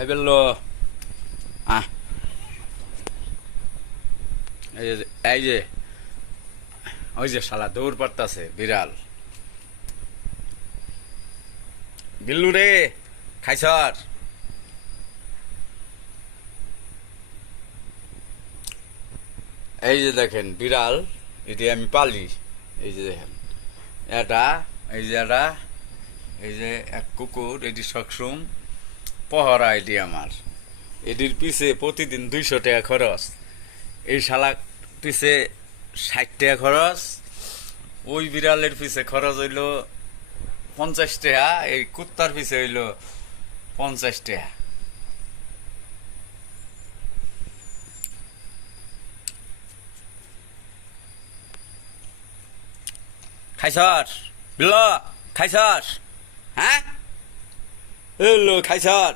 এই বললো আহ এই যে ওই যে শালা দৌড় পারতাছে বিড়াল। বিল্লু রে, খাইছর? এই যে দেখেন বিড়াল, এটি আমি পালি। এই যে দেখেন এটা, এই যে এটা, এই যে এক কুকুর, এটি সক্ষম পহরা। এটি আমার, এটির পিছে প্রতিদিন 200 টাকা খরচ। এই শালা পিছে 60 টাকা খরচ। ওই বিড়ালের পিছে খরচ হইল 50 টাকা। এই কুত্তার পিছে হইল 50 টাকা। খাইছস বিল? খাইছস? হ্যাঁ, এলো খাইছস?